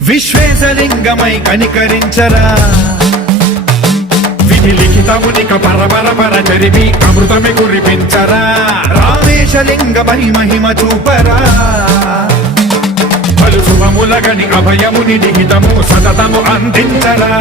విశ్వేశలింగమై కనికరించరా విధి లిఖితమునిక పరపర చరివి అమృతమి కురిపించరా రామేశలింగమై మహిమ చూపరా పలు శుభములగని అభయముని లిఖితము సతతము అందించరా